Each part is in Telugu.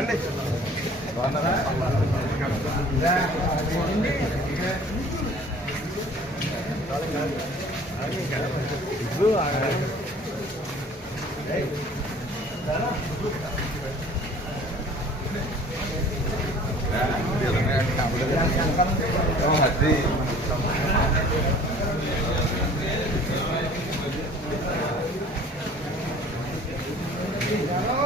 రండి ఇప్పుడు అది Hello?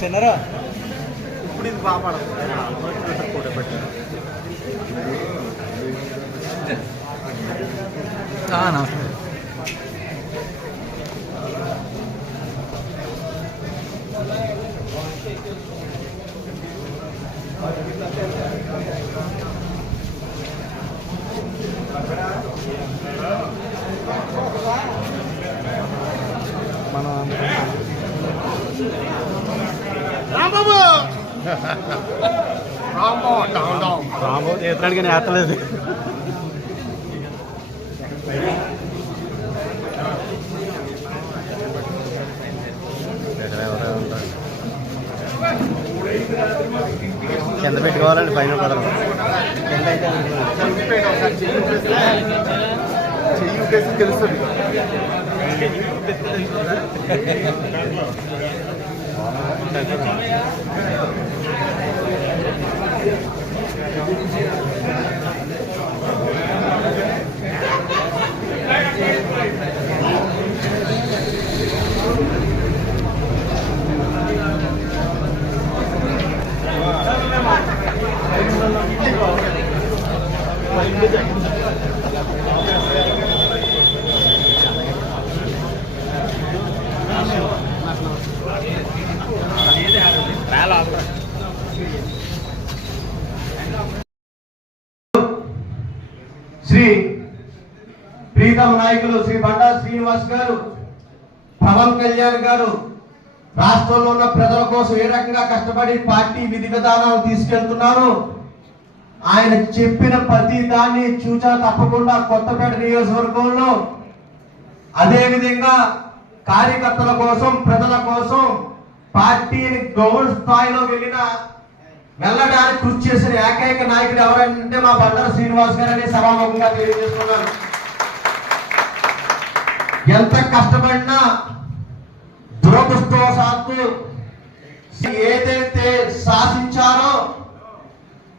చిన్నరా ఇప్పుడు ఇది బాగా నమస్తే. రాబో ఎత్తడానికి నేను ఎత్తలేదు కింద పెట్టుకోవాలండి పైన పడదు. కింద అయితే తెలుస్తుంది శ్రీ ప్రీతమ నాయకులు శ్రీ బండా శ్రీనివాస్ గారు పవన్ కళ్యాణ్ గారు రాష్ట్రంలో ఉన్న ప్రజల కోసం ఏ రకంగా కష్టపడి పార్టీ విధి విధానాలు తీసుకెళ్తున్నారు ఆయన చెప్పిన ప్రతి దాన్ని చూచా తప్పకుండా కొత్తపేట నియోజకవర్గంలో. అదే విధంగా కార్యకర్తల కోసం ప్రజల కోసం పార్టీని గౌరవ స్థాయిలో వెళ్ళిన వెళ్ళడానికి కృషి చేసిన ఏకైక నాయకుడు ఎవరంటే మా బండారు శ్రీనివాస్ గారు అని సభాముఖంగా తెలియజేస్తున్నాను. ఎంత కష్టపడినా దురదృష్టవశాత్తు ఏదైతే శాసించారో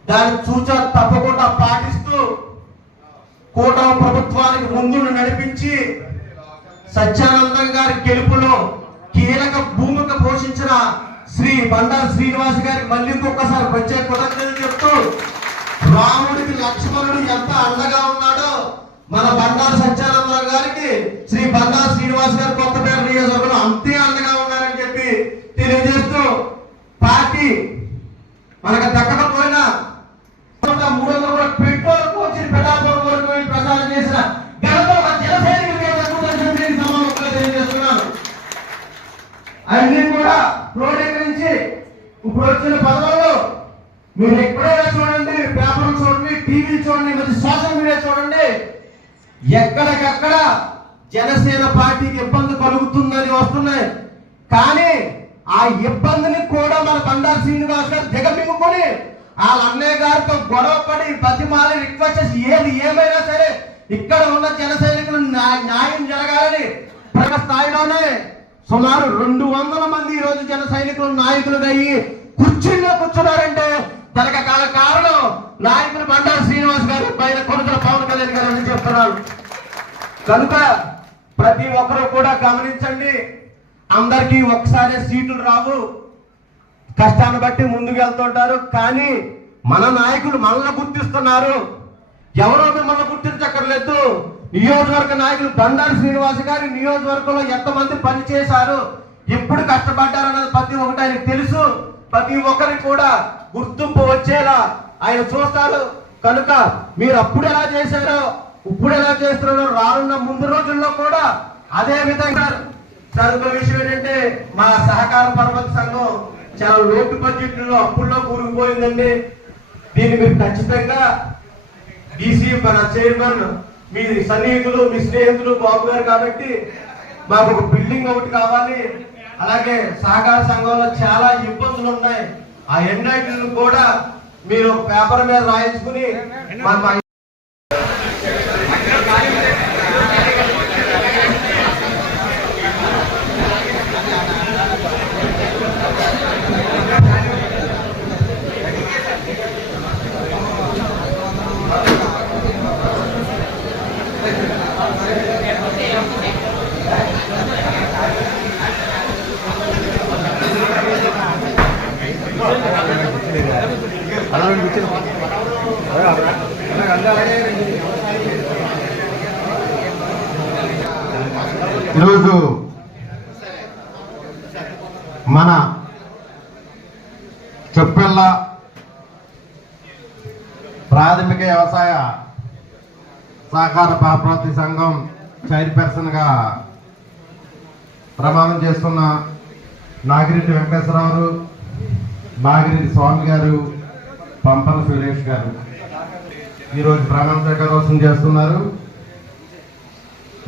దాన్ని సూచన తప్పకుండా పాటిస్తూ కూటమి ప్రభుత్వానికి ముందు నడిపించి సత్యానందం గారి గెలుపులో కీలక భూమిక పోషించిన శ్రీ బండారు శ్రీనివాస్ గారికి మళ్ళీ ఇంకొకసారి ప్రత్యేక కృతజ్ఞతలు చెప్తూ రాముడికి లక్ష్మణుడు ఎంత అండగా ఉన్నాడో మన బండారు సత్యానందరావు గారికి శ్రీ బండారు శ్రీనివాస్ గారు కొత్తపేట నియోజకవర్గంలో అంతే అండగా ఉన్నారని చెప్పి తెలియజేస్తూ పార్టీ మనకు దక్కకపోయినా మూడు వందల కూడా పెట్రోల్ వచ్చి పెటాపురం వరకు వెళ్ళి ప్రచారం చేసిన ఘనత ఒక జన నేను తెలియజేస్తున్నాను అన్ని కూడా క్రోడీకరించి ఇప్పుడు వచ్చిన పదవుల్లో మీరు ఎక్కడైనా చూడండి పేపర్లు చూడండి టీవీ చూడండి మరి సోషల్ మీడియా చూడండి ఎక్కడికక్కడ జనసేన పార్టీకి ఇబ్బంది కలుగుతుందని వస్తున్నాయి. కానీ ఆ ఇబ్బందిని కూడా మన బండారు శ్రీనివాస్ గారు దిగమింగుకొని వాళ్ళ అన్నయ్య గారితో గొడవ పడి బతిమాలి రిక్వెస్ట్ చేసి ఏది ఏమైనా సరే ఇక్కడ ఉన్న జన సైనికులు న్యాయం జరగాలని ప్రజల స్థాయిలోనే సుమారు రెండు వందల మంది ఈ రోజు జన సైనికులు నాయకులుగా అయ్యి కుర్చీల్లో కూర్చున్నారంటే దానికి కాల కారణం నాయకులు బండారు శ్రీనివాస్ గారు పైన కొనుగోలు పవన్ కళ్యాణ్ గారు అని చెప్తున్నారు. కనుక ప్రతి ఒక్కరూ కూడా గమనించండి. అందరికీ ఒకసారి సీట్లు రావు. కష్టాన్ని బట్టి ముందుకు వెళ్తుంటారు. కానీ మన నాయకులు మనల్ని గుర్తిస్తున్నారు. ఎవరో మిమ్మల్ని గుర్తించక్కర్లేదు. నియోజకవర్గ నాయకులు బండారు శ్రీనివాస్ గారి నియోజకవర్గంలో ఎంతమంది పనిచేశారు ఎప్పుడు కష్టపడ్డారన్నది ప్రతి ఒక్కటి ఆయనకు తెలుసు. ప్రతి ఒక్కరికి కూడా గుర్తింపు వచ్చేలా ఆయన చూస్తారు. కనుక మీరు అప్పుడు ఎలా చేశారో ఇప్పుడు ఎలా చేస్తున్నారో రానున్న ముందు రోజుల్లో కూడా అదే విధంగా సార్. విషయం ఏంటంటే మా సహకార పర్వత సంఘం చాలా లోటు బడ్జెట్లో అప్పుల్లో కూరుకుపోయిందండి. దీన్ని మీరు ఖచ్చితంగా డీసీ మన చైర్మన్ మీ సన్నిహితులు మీ స్నేహితులు బాబు గారు కాబట్టి మాకు ఒక బిల్డింగ్ ఒకటి కావాలి. అలాగే సహకార సంఘంలో చాలా ఇబ్బందులు ఉన్నాయి ఆ ఎన్నైటిని కూడా మీరు పేపర్ మీద రాయించుకుని మా మా అలా కూర్చొని ఈరోజు మన చొప్పెల్ల ప్రాథమిక వ్యవసాయ సహకార పాప్రాతి సంఘం చైర్పర్సన్గా ప్రమాణం చేస్తున్న నాగిరెడ్డి వెంకటేశ్వరరావు నాగిరెడ్డి స్వామి గారు పంపన సురేష్ గారు. ఈరోజు ప్రమాణ స్వీకారోత్సవం చేస్తున్నారు.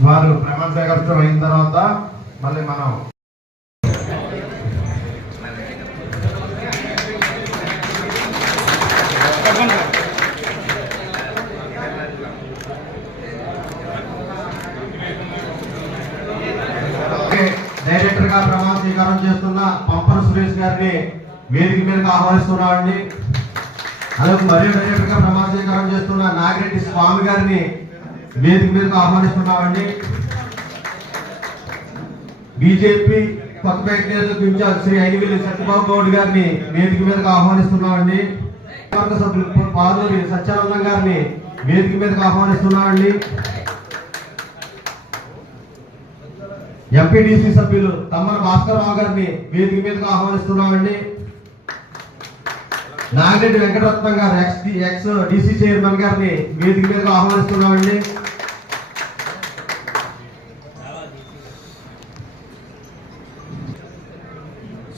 వారు ప్రమాణ స్వీకారోత్సవం అయిన తర్వాత మళ్ళీ మనం డైరెక్టర్ గా ప్రమాణ స్వీకారం చేస్తున్న పంపన సురేష్ గారిని వేదిక మీదకి ఆహ్వానిస్తున్నామండి. అలాగే మరియు డైరెక్టర్ ప్రమాణ స్వీకారం చేస్తున్న నాగిరెడ్డి స్వామి గారిని వేదిక మీదకి ఆహ్వానిస్తున్నామండి. బీజేపీ కొత్తపేట నియోజకవర్గ ఇన్ఛార్జ్ శ్రీ ఐనివిల్లి సత్యబాబు గౌడ్ గారిని వేదిక మీదకి ఆహ్వానిస్తున్నామండి. వర్గ సభ్యులు పాదూరి సత్యానందం గారిని వేదిక మీదకి ఆహ్వానిస్తున్నామండి. ఎంపీడీసీ సభ్యులు తమ్మన భాస్కరరావు గారిని వేదిక మీదకు ఆహ్వానిస్తున్నామండి. నాగిరెడ్డి వెంకటరత్నం గారు ఎక్స్ ఎక్స్ డిసి చైర్మన్ గారిని వేదిక మీదకు ఆహ్వానిస్తున్నామండి.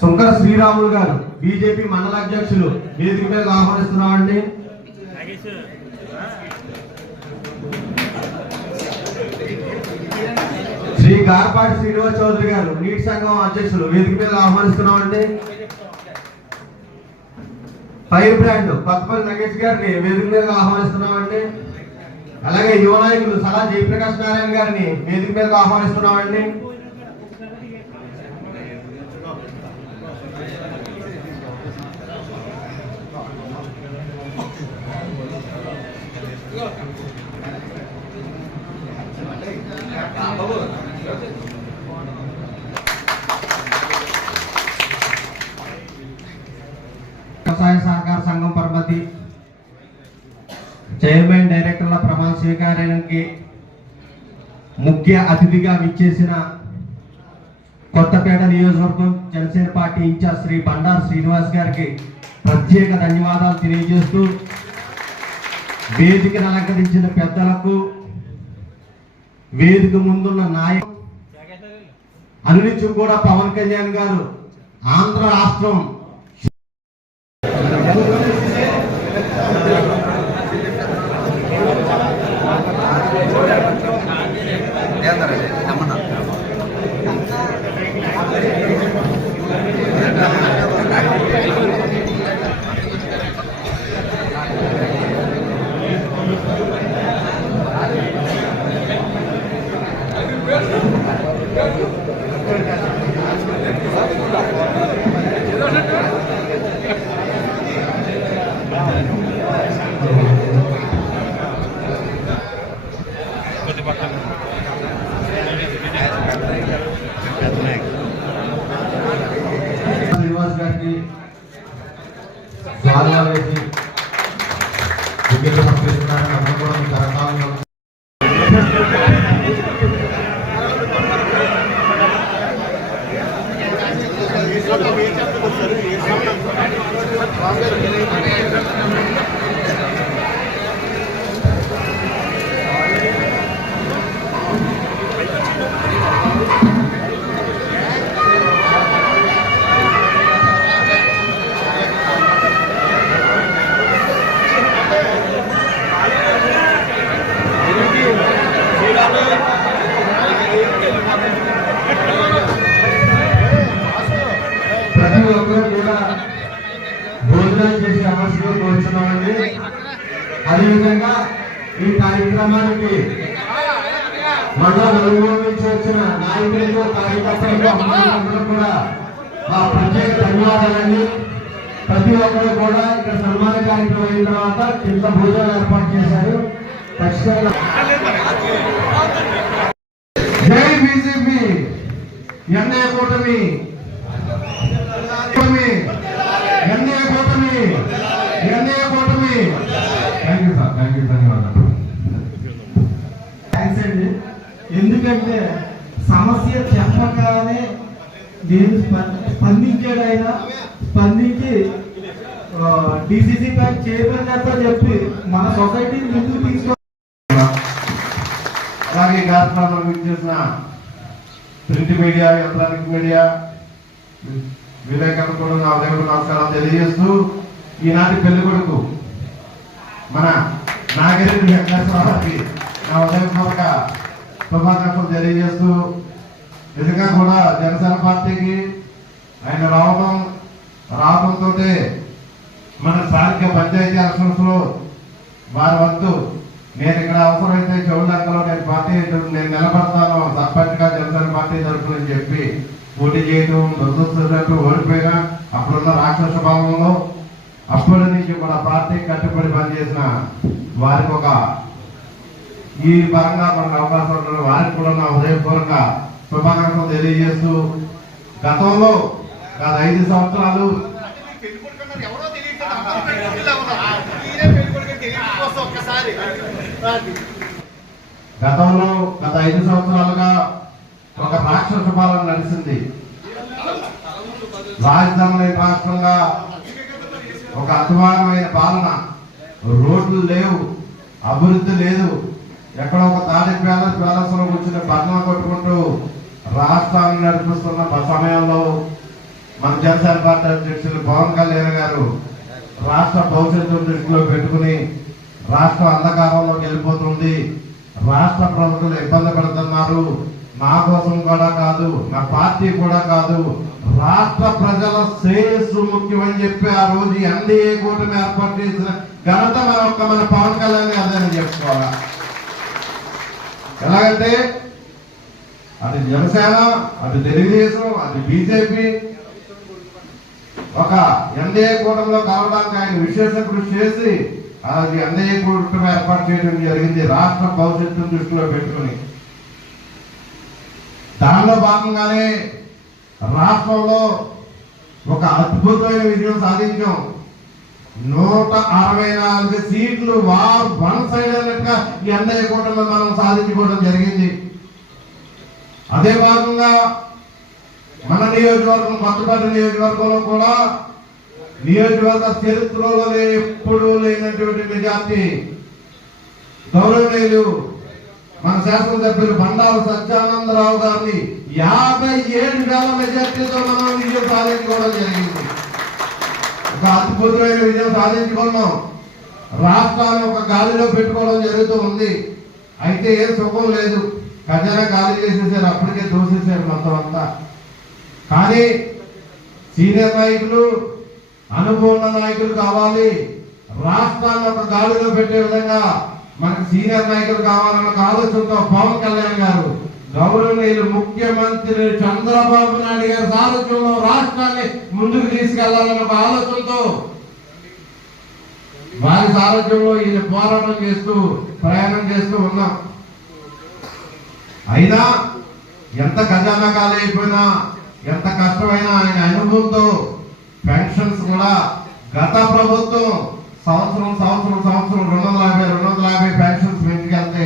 శంకర శ్రీరాములు గారు బీజేపీ మండల అధ్యక్షులు వేదిక మీదకు ఆహ్వానిస్తున్నామండి శ్రీ గార్పాటి శ్రీనివాస్ చౌదరి గారు నీట్ సంఘం అధ్యక్షులు వేదిక మీద ఆహ్వానిస్తున్నామండి. ఫైర్ బ్రాండ్ కొత్తపల్లి నగేష్ గారిని వేదిక మీద ఆహ్వానిస్తున్నామండి. అలాగే యువ నాయకులు సలా జయప్రకాష్ నారాయణ గారిని వేదిక మీద ఆహ్వానిస్తున్నామండి. వ్యవసాయ సహకార సంఘం పరపతి చైర్మన్ డైరెక్టర్ల ప్రమాణ స్వీకారానికి ముఖ్య అతిథిగా విచ్చేసిన కొత్తపేట నియోజకవర్గం జనసేన పార్టీ ఇన్ఛార్జ్ శ్రీ బండారు శ్రీనివాస్ గారికి ప్రత్యేక ధన్యవాదాలు తెలియజేస్తూ వేదికను అలంకరించిన పెద్దలకు వేదిక ముందున్న నాయకు అనునిత్యం కూడా పవన్ కళ్యాణ్ గారు ఆంధ్ర రాష్ట్రం కూడా మా ప్రత్యేక ధన్యవాదాలండి ప్రతి ఒక్కరు కూడా ఇక్కడ సన్మాన కార్యక్రమం అయిన తర్వాత కింద భోజనం ఏర్పాటు చేశారు ఖచ్చితంగా జై బీజేపీ ఎన్ఏ కూటమి కూటమి ఎన్ఏ కూటమి ఎన్ఏ కూటమి thank you sir thank you ధన్యవాదాలు. థ్యాంక్స్ అండి. ఎందుకంటే సమస్య చెప్పగానే నేను స్ప- స్పందించాడు ఆయన స్పందించి డిసిసి బ్యాంక్ చైర్మన్ గారితో చెప్పి మన సొసైటీని ముందుకు తీసుకో అలాగే ఈ చేసిన ప్రింట్ మీడియా ఎలక్ట్రానిక్ మీడియా విలేకరులు కూడా నా ఉదయం నమస్కారం తెలియజేస్తూ ఈనాటి పెళ్ళి కొడుకు మన నాగరెడ్డి వెంకటేశ్వరరావుకి నా ఉదయపూర్వక శుభాకాంక్షలు తెలియజేస్తూ నిజంగా కూడా జనసేన పార్టీకి ఆయన రావడం రావడంతో మన స్థానిక పంచాయతీ ఎలక్షన్స్లో వారి వంతు నేను ఇక్కడ అవసరమైతే చౌడంకలో నేను పార్టీ నేను నిలబడతాను. సర్పంచ్గా జనసేన పార్టీ తరఫున చెప్పి పోటీ చేయడం దురదృష్టం ఓడిపోయినా అప్పుడున్న రాక్షస భావంలో అప్పటి నుంచి మన పార్టీ కట్టుబడి పనిచేసిన వారికి ఒక ఈ పరంగా మనకు అవకాశం వారికి కూడా నా హృదయపూర్వక శుభాకాంక్షలు తెలియజేస్తూ గతంలో గత ఐదు సంవత్సరాలు గతంలో గత ఐదు సంవత్సరాలుగా ఒక రాక్షస పాలన నడిచింది. రాజధాని రాష్ట్రంగా ఒక అధ్వానమైన పాలన. రోడ్లు లేవు అభివృద్ధి లేదు. ఎక్కడ ఒక తాడి ప్యాలెస్ ప్యాలెస్లో కూర్చుని పట్టణం కొట్టుకుంటూ రాష్ట్రాన్ని నడిపిస్తున్న సమయంలో మన జనసేన పార్టీ అధ్యక్షులు పవన్ కళ్యాణ్ గారు రాష్ట్ర భవిష్యత్తు దృష్టిలో పెట్టుకుని రాష్ట్ర అంధకారంలోకి వెళ్ళిపోతుంది. రాష్ట్ర ప్రజలు ఇబ్బంది పడుతున్నారు. నా కోసం కూడా కాదు నా పార్టీ కూడా కాదు. రాష్ట్ర ప్రజల శ్రేయస్సు ముఖ్యమని చెప్పి ఆ రోజు ఎన్డీఏ కూటమి ఏర్పాటు చేసిన ఘనత మన మన పవన్ కళ్యాణ్ గారు చెప్పుకోవాలి? ఎలాగంటే అది జనసేన అది తెలుగుదేశం అది బీజేపీ. ఒక ఎన్డీఏ కూటమిలో కావడానికి ఆయన విశేష కృషి చేసి అది ఎన్డీఏ కూటమి ఏర్పాటు చేయడం జరిగింది రాష్ట్ర భవిష్యత్తును దృష్టిలో పెట్టుకుని. దానిలో భాగంగానే రాష్ట్రంలో ఒక అద్భుతమైన విజయం సాధించాం. నూట అరవై నాలుగు సీట్లు వార్ వన్ సైడ్ అన్నట్టుగా ఈ ఎన్డీఏ కూటమిలో మనం సాధించుకోవడం జరిగింది. అదే భాగంగా మన నియోజకవర్గం మత్తుపల్లి నియోజకవర్గంలో కూడా నియోజకవర్గ చరిత్రలో ఎప్పుడూ లేనటువంటి మెజార్టీ గౌరవనీయులు మన శాసనసభ్యులు బండారు సత్యానందరావు గారిని యాభై ఏడు వేల మెజార్టీతో మనం విజయం సాధించుకోవడం జరిగింది. అద్భుతమైన విజయం సాధించుకున్నాం. రాష్ట్రాన్ని ఒక గాలిలో పెట్టుకోవడం జరుగుతూ ఉంది. అయితే ఏం సుఖం లేదు. ఖజానా ఖాళీ చేసేసారు అప్పటికే దోసేసారు మొత్తం అంతా. కానీ సీనియర్ నాయకులు అనుభవం నాయకులు కావాలి. రాష్ట్రాన్ని ఒక గాలిలో పెట్టే విధంగా మనకు సీనియర్ నాయకులు కావాలన్న ఆలోచనతో పవన్ కళ్యాణ్ గారు గౌరవనీయులు ముఖ్యమంత్రి చంద్రబాబు నాయుడు గారి సారథ్యంలో రాష్ట్రాన్ని ముందుకు తీసుకెళ్ళాలన్న ఆలోచనతో వారి సారథ్యంలో ఈయన పోరాటం చేస్తూ ప్రయాణం చేస్తూ ఉన్నాం. అయినా ఎంత ఖజానా ఖాళీ అయిపోయినా ఎంత కష్టమైనా ఆయన అనుభవంతో పెన్షన్స్ కూడా గత ప్రభుత్వం సంవత్సరం సంవత్సరం సంవత్సరం రెండు వందల యాభై రెండు వందల యాభై పెన్షన్స్ పెంచుకెళ్తే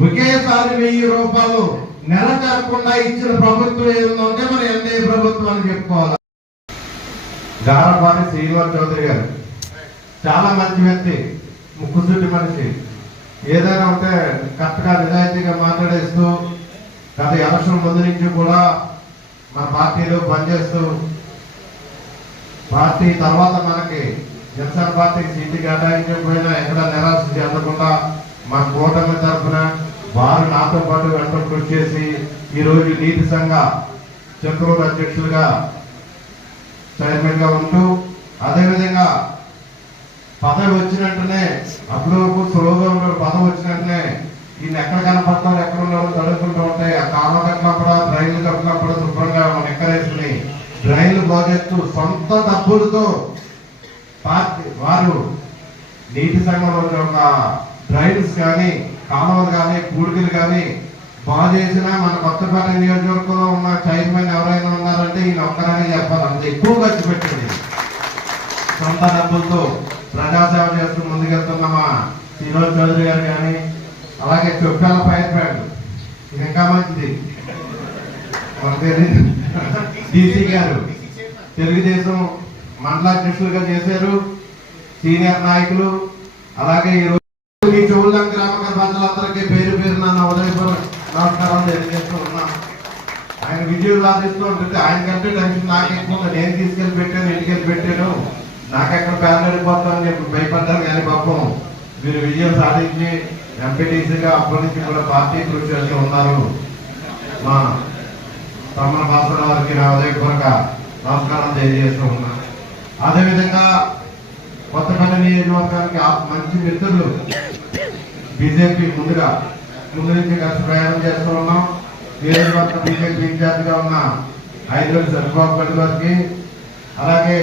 ఒకేసారి వెయ్యి రూపాయలు నెల జరగకుండా ఇచ్చిన ప్రభుత్వం ఏముందంటే మన ఎన్ఐ ప్రభుత్వం అని చెప్పుకోవాలి. గారపాటి శ్రీనివాస్ చౌదరి గారు. చాలా మంచి వ్యక్తి ముక్కుసూటి మనిషి. ఏదైనా ఉంటే కరెక్ట్గా నిజాయితీగా మాట్లాడేస్తూ గత ఎలక్షన్ ముందు నుంచి కూడా మన పార్టీలో పనిచేస్తూ పార్టీ తర్వాత మనకి జనసేన పార్టీకి సీటు కేటాయించకపోయినా ఎక్కడ నిరాశ చెందకుండా మన కూటమి తరఫున వారు నాతో పాటు వెంట కృషి చేసి ఈరోజు నీతి సంఘ చంద్రూరు అధ్యక్షులుగా చైర్మన్గా ఉంటూ అదేవిధంగా పదవి వచ్చినట్టునే అప్పుడు వరకు స్లోగా పదవి వచ్చినట్టునే ఈయన ఎక్కడ కనపడతారు ఎక్కడ ఉన్నారో తడుపుకుంటూ ఉంటే ఆ కాలం కట్టినప్పుడు డ్రైన్లు కట్టినప్పుడు శుభ్రంగా ఎక్కరేసుకుని డ్రైన్లు ప్రాజెక్టు సొంత డబ్బులతో పార్టీ వారు నీటి సంఘంలో ఉండే ఒక డ్రైన్స్ కానీ కాలువలు కానీ కూడికలు కానీ బాగు చేసినా మన కొత్తపేట నియోజకవర్గంలో ఉన్న చైర్మన్ ఎవరైనా ఉన్నారంటే ఈయన ఒక్కరనే చెప్పాలి. అంత ఎక్కువ ఖర్చు పెట్టింది. సొంత డబ్బులతో ప్రజాసేవ చేస్తూ ముందుకెళ్తున్న మా శ్రీనివాస్ చౌదరి గారు కానీ అలాగే చొప్పాల ఫైర్ ఇది ఇంకా మంచిది. డీసీ గారు తెలుగుదేశం మండలాధ్యక్షులుగా చేశారు. సీనియర్ నాయకులు అలాగే ఈరోజు ఈ చౌలం గ్రామ ప్రజలందరికీ పేరు పేరు నా ఉదయపూర్వక నమస్కారం తెలియజేస్తూ ఆయన విజయం సాధిస్తూ ఉంటుంది ఆయన కంటే టెన్షన్ నాకు ఎక్కువ నేను తీసుకెళ్ళి పెట్టాను ఇంటికెళ్ళి పెట్టాను. నాకెక్కడ ప్యాన్ వెళ్ళిపోతాను చెప్పి భయపడ్డాను కానీ పాపం మీరు విజయం సాధించి ఎంపీటీసీగా అప్పటి నుంచి కూడా పార్టీ కృషి చేస్తూ ఉన్నారు. మా తమ్మన భాస్కర్ వారికి నా ఉదయపూర్వక నమస్కారం తెలియజేస్తూ ఉన్నా. అదేవిధంగా కొత్తపల్లి నియోజకవర్గానికి మంచి మిత్రులు బీజేపీ ముందుగా ముందు నుంచి కలిసి ప్రయాణం చేస్తూ ఉన్నాం నియోజకవర్గ బీజేపీ ఇన్ఛార్జిగా ఉన్న ఐదు సరిబాబు గడి గారికి అలాగే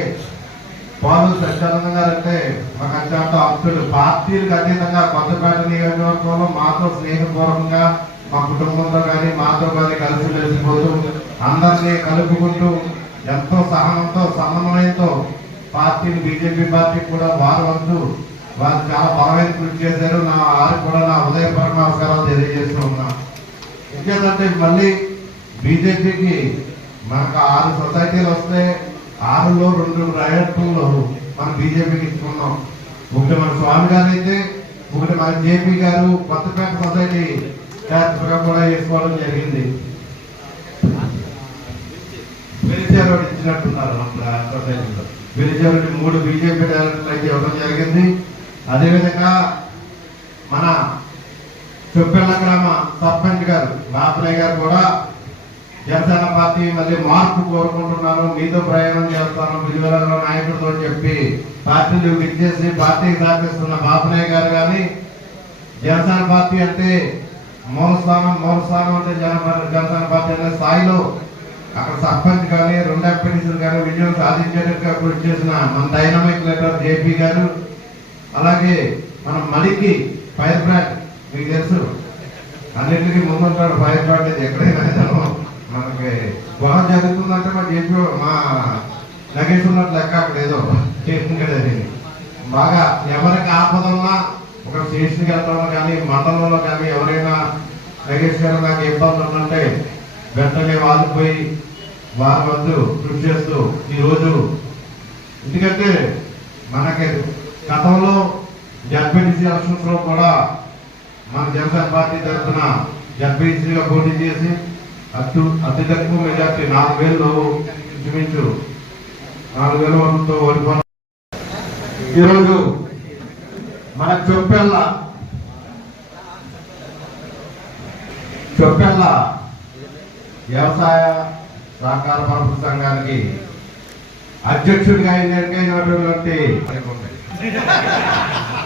పాలు సత్యానంద గారు అంటే మాకు అత్యంత ఆప్తుడు పార్టీలకు అతీతంగా కొత్తపేట నియోజకవర్గంలో మాతో స్నేహపూర్వకంగా మా కుటుంబంతో కానీ మాతో కానీ కలిసి మెలిసిపోతూ అందరినీ కలుపుకుంటూ ఎంతో సహనంతో సమన్వయంతో పార్టీని బీజేపీ పార్టీ కూడా వారు వంతు వారు చాలా బలమైన కృషి చేశారు నా వారికి కూడా నా ఉదయపూర్వక నమస్కారాలు తెలియజేస్తూ ఉన్నా. ఇంకేంటంటే మళ్ళీ బీజేపీకి మనకు ఆరు సొసైటీలు వస్తే ఆరులో రెండు రాయత్వంలో మనం బీజేపీకి ఇచ్చుకున్నాం. ఒకటి మన స్వామి గారు అయితే ఒకటి మన జేపీ గారు కొత్తపేట సొసైటీ డైరెక్టర్గా కూడా వేసుకోవడం జరిగింది. విరిచేవాడు ఇచ్చినట్టున్నారు మన సొసైటీలో. విరిచేవాడి మూడు బీజేపీ డైరెక్టర్లు అయితే ఇవ్వడం జరిగింది. అదేవిధంగా మన చొప్పెళ్ళ గ్రామ సర్పంచ్ గారు బాపనయ్య గారు కూడా జనసేన పార్టీ మళ్ళీ మార్పు కోరుకుంటున్నాను మీతో ప్రయాణం చేస్తాను. విజయవాడలో నాయకుడితో చెప్పి పార్టీలు విచ్చేసి పార్టీకి సహకరిస్తున్న బాపనయ్య గారు కానీ జనసేన పార్టీ అంటే మూలస్థానం మూలస్థానం అంటే జన జనసేన పార్టీ అనే స్థాయిలో అక్కడ సర్పంచ్ కానీ రెండు ఎంపీటీసీలు కానీ విజయం సాధించేటట్టుగా కృషి చేసిన మన డైనమిక్ లీడర్ జేపీ గారు అలాగే మన మడికి ఫైర్ బ్రాండ్ మీకు తెలుసు. అన్నింటికి ముందుంటాడు ఫైర్ బ్రాండ్ ఎక్కడైనా మనకి బాగా జరుగుతుందంటే మా జేపీ మా నగేష్ ఉన్నట్టు లెక్క అక్కడ ఏదో చేసుకుంటే బాగా ఎవరికి ఆపద ఉన్నా ఒక స్టేషన్కి వెళ్ళడంలో కానీ మండలంలో కానీ ఎవరైనా నగేష్ గారు నాకు ఇబ్బంది ఉందంటే వెంటనే పోయి వారి వద్దు కృషి చేస్తూ ఈరోజు ఎందుకంటే మనకి గతంలో జడ్పీటీసీ ఎలక్షన్స్లో కూడా మన జనసేన పార్టీ తరఫున జడ్పీటీసీగా పోటీ చేసి అతి అతి తక్కువ మెజార్టీ నాలుగు వేలు ఇంచుమించు నాలుగు వేల వందతో ఓడిపోయి ఈరోజు మన చొప్పెల్ల చొప్పెల్ల వ్యవసాయ సహకార పరపతి సంఘానికి అధ్యక్షుడిగా ఎన్నికైనటువంటి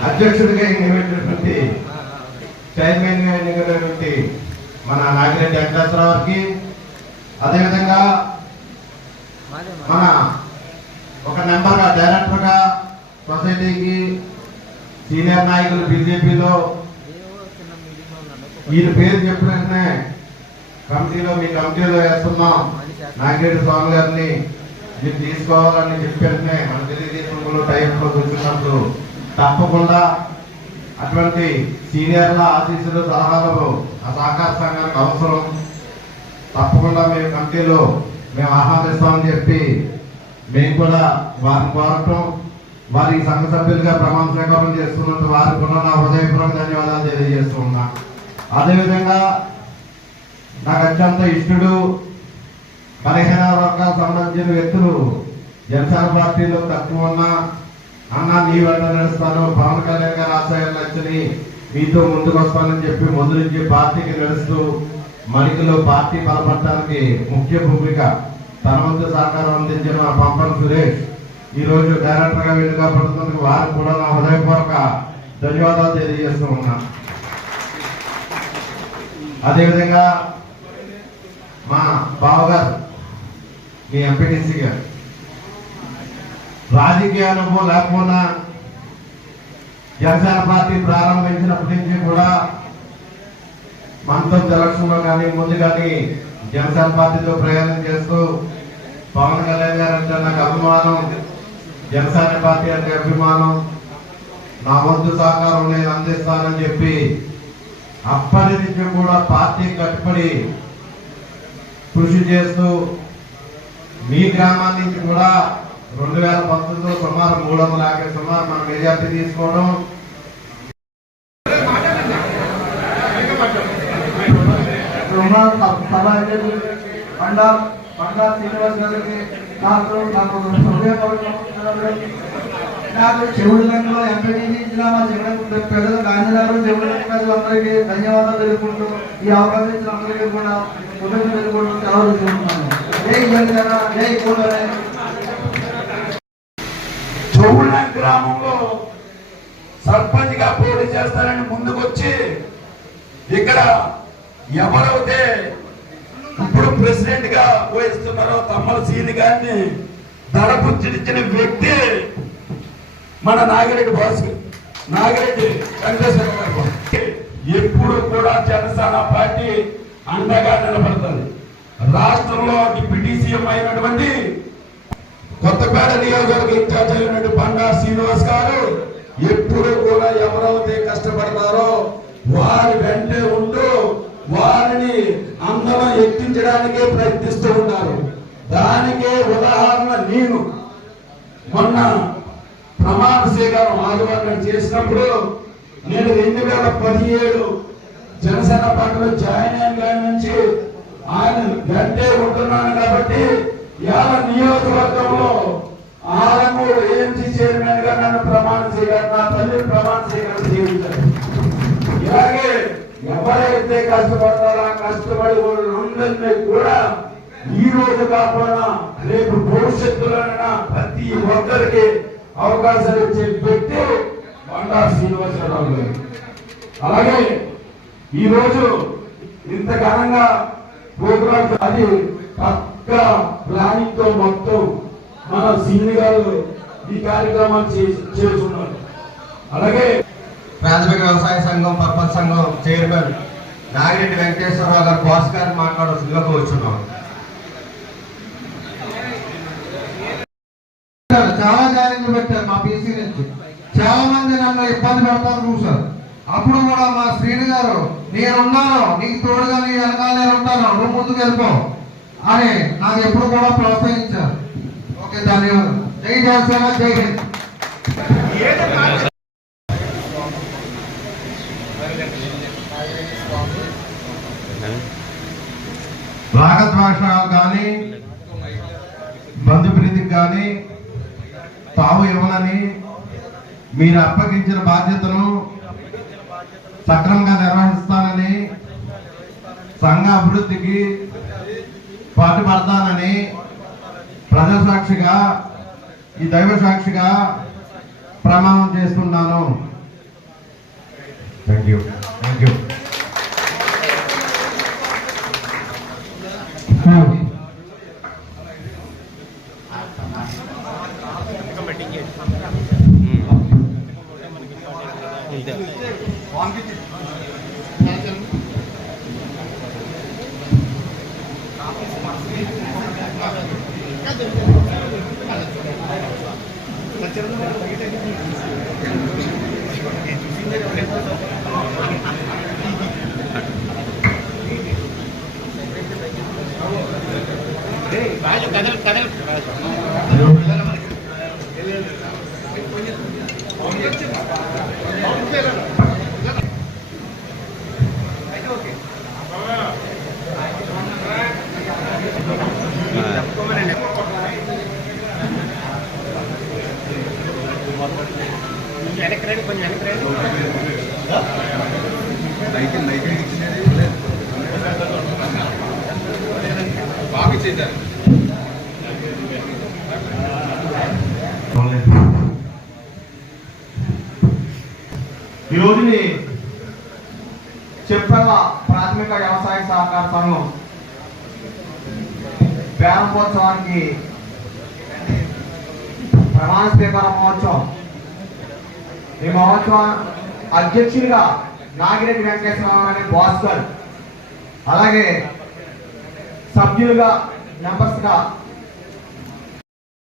అధ్యక్షుడిగా ఎన్నికైనటువంటి చైర్మన్గా ఎన్నికైనటువంటి మన నాగిరెడ్డి వెంకటేశ్వరరావు గారికి అదేవిధంగా మన ఒక నెంబర్ డైరెక్టర్గా సొసైటీకి సీనియర్ నాయకులు బీజేపీలో మీరు పేరు చెప్పిన కమిటీలో మీ కమిటీలో వేస్తున్నాం నాగిరెడ్డి స్వామి గారిని. మీరు తీసుకోవాలని చెప్పినే మన తెలుగుదేశంలో టైంలో కూర్చున్నప్పుడు తప్పకుండా అటువంటి సీనియర్ల ఆశీస్సులు సలహాలు ఆ సహకార సంఘానికి అవసరం. తప్పకుండా మేము కమిటీలో మేము ఆహ్వానిస్తామని చెప్పి మేము కూడా వారిని కోరటం వారి సంఘ సభ్యులుగా ప్రమాణ స్వీకారం చేస్తున్నట్టు వారికి కూడా నా హృదయపూర్వక ధన్యవాదాలు తెలియజేస్తూ ఉన్నా. అదేవిధంగా నాకు అత్యంత ఇష్టడు పదిహేను వర్గాలకు సంబంధించిన వ్యక్తులు జనసేన పార్టీలో తక్కువ ఉన్నా అన్న నీ వెంట నడుస్తాను పవన్ కళ్యాణ్ గారు ఆశయాలు నచ్చని మీతో ముందుకు వస్తానని చెప్పి ముందు నుంచి పార్టీకి నడుస్తూ మణికలో పార్టీ బలపడటానికి ముఖ్య భూమిక తన వంతు సహకారం అందించిన పంపన్ సురేష్. ఈ రోజు డైరెక్టర్ పడుతున్నందుకు వారికి కూడా నా హృదయపూర్వక ధన్యవాదాలు తెలియజేస్తూ ఉన్నా. అదేవిధంగా మా బావగారు మీ ఎంపీటీసీ గారు రాజకీయ అనుభవం లేకపోయినా జనసేన పార్టీ ప్రారంభించినప్పటి నుంచి కూడా మనతో ఎలక్షన్లో కానీ ముందు కానీ జనసేన పార్టీతో ప్రయాణం చేస్తూ పవన్ కళ్యాణ్ గారు అంటే నాకు అభిమానం జనసేన పార్టీ అంటే అభిమానం. నా వంతు సహకారం నేను అందిస్తానని చెప్పి అప్పటి నుంచి కూడా పార్టీ కట్టుబడి కృషి చేస్తూ మీ గ్రామానికి నుంచి కూడా రెండు వేల పంతొమ్మిదిలో సుమారు మూడు వందల యాభై సుమారు మనం మెజార్టీ తీసుకోవడం. సభ అధ్యక్షులు బండా బండా శ్రీనివాస్ గారికి నాకు నాకు నాకు చెవుడులంలో ఎంపీటీసీ ఇచ్చిన మా చెవుడు ప్రజలు గాంధీనగర్ చెవుడు ప్రజలందరికీ ధన్యవాదాలు తెలుపుకుంటూ ఈ అవకాశం ఇచ్చిన అందరికీ కూడా కృతజ్ఞతలు తెలుపుకుంటూ సెలవు తీసుకుంటున్నాను. జై జనసేన జై కూటమి గ్రామంలో సర్పంచ్గా పోటీ చేస్తారని ముందుకొచ్చి ఇక్కడ ఎవరైతే ఇప్పుడు ప్రెసిడెంట్గా పోయిస్తున్నారో తమ్మల సీని గారిని ధరపుచ్చిన వ్యక్తి మన నాగిరెడ్డి బాస్ నాగిరెడ్డి వెంకటేశ్వర గారు. ఎప్పుడు కూడా జనసేన పార్టీ అండగా నిలబడుతుంది. రాష్ట్రంలో డిప్యూటీ సీఎం అయినటువంటి కొత్తపేట నియోజకవర్గ ఇన్ఛార్జ్ అయినటువంటి బండా శ్రీనివాస్ గారు ఎప్పుడు కూడా ఎవరైతే కష్టపడతారో వారి వెంటే ఉంటూ వారిని అందరం ఎక్కించడానికే ప్రయత్నిస్తూ ఉంటారు దానికే ఉదాహరణ నేను. మొన్న ప్రమాణ స్వీకారం ఆదివారం చేసినప్పుడు నేను రెండు వేల పదిహేడు జనసేన పార్టీలో జాయిన్ అయిన నుంచి ఆయన గంటే ఉంటున్నాను కాబట్టి ఇవాళ నియోజకవర్గంలో ఆలమూరు ఏఎంసీ చైర్మన్గా నన్ను ప్రమాణ స్వీకారం నా తల్లి ప్రమాణ స్వీకారం జీవించారు ఇలాగే ఎవరైతే కష్టపడతారో ఆ కష్టపడి వాళ్ళందరినీ కూడా ఈ రోజు కాకుండా రేపు భవిష్యత్తులోనైనా ప్రతి ఒక్కరికి అవకాశాలు ఇచ్చే వ్యక్తి బండా శ్రీనివాసరావు గారు. అలాగే ఈరోజు ఇంత ఘనంగా ప్రోగ్రామ్ అది పక్క ప్లానింగ్తో మొత్తం మన సీని గారు ఈ కార్యక్రమాన్ని చేసి చేస్తున్నారు. అలాగే ప్రాథమిక వ్యవసాయ సంఘం పర్పస్ సంఘం చైర్మన్ నాగిరెడ్డి వెంకటేశ్వరరావు గారు బాస్ గారు మాట్లాడాల్సిందిగా కూర్చున్నాం చాలా ఛాలెంజ్ పెట్టారు మా పీసీ నుంచి. చాలా మంది నన్ను ఇబ్బంది పెడతారు చూసారు అప్పుడు కూడా మా శ్రీని గారు నేనున్నాను నీకు తోడుగా నీ వెనకాల నేను ఉంటాను నువ్వు ముందుకు వెళ్ళిపో అని నాకు ఎప్పుడు కూడా ప్రోత్సహించారు. ఓకే ధన్యవాదాలు. జై జనసేన జై హింద్. ఏది రాగద్వేషాలు కానీ బంధుప్రీతికి కానీ తావు ఇవ్వనని మీరు అప్పగించిన బాధ్యతను సక్రమంగా నిర్వహిస్తానని సంఘ అభివృద్ధికి పాటుపడతానని ప్రజల సాక్షిగా ఈ దైవ సాక్షిగా ప్రమాణం చేస్తున్నాను. థ్యాంక్ యూ థ్యాంక్ యూ ప్రారంభోత్సవానికి ప్రమాణ స్వీకార మహోత్సవం. ఈ మహోత్సవం అధ్యక్షుడిగా నాగిరెడ్డి వెంకటేశ్వరరావు భాస్కర్. అలాగే సభ్యులుగా మెంబర్స్గా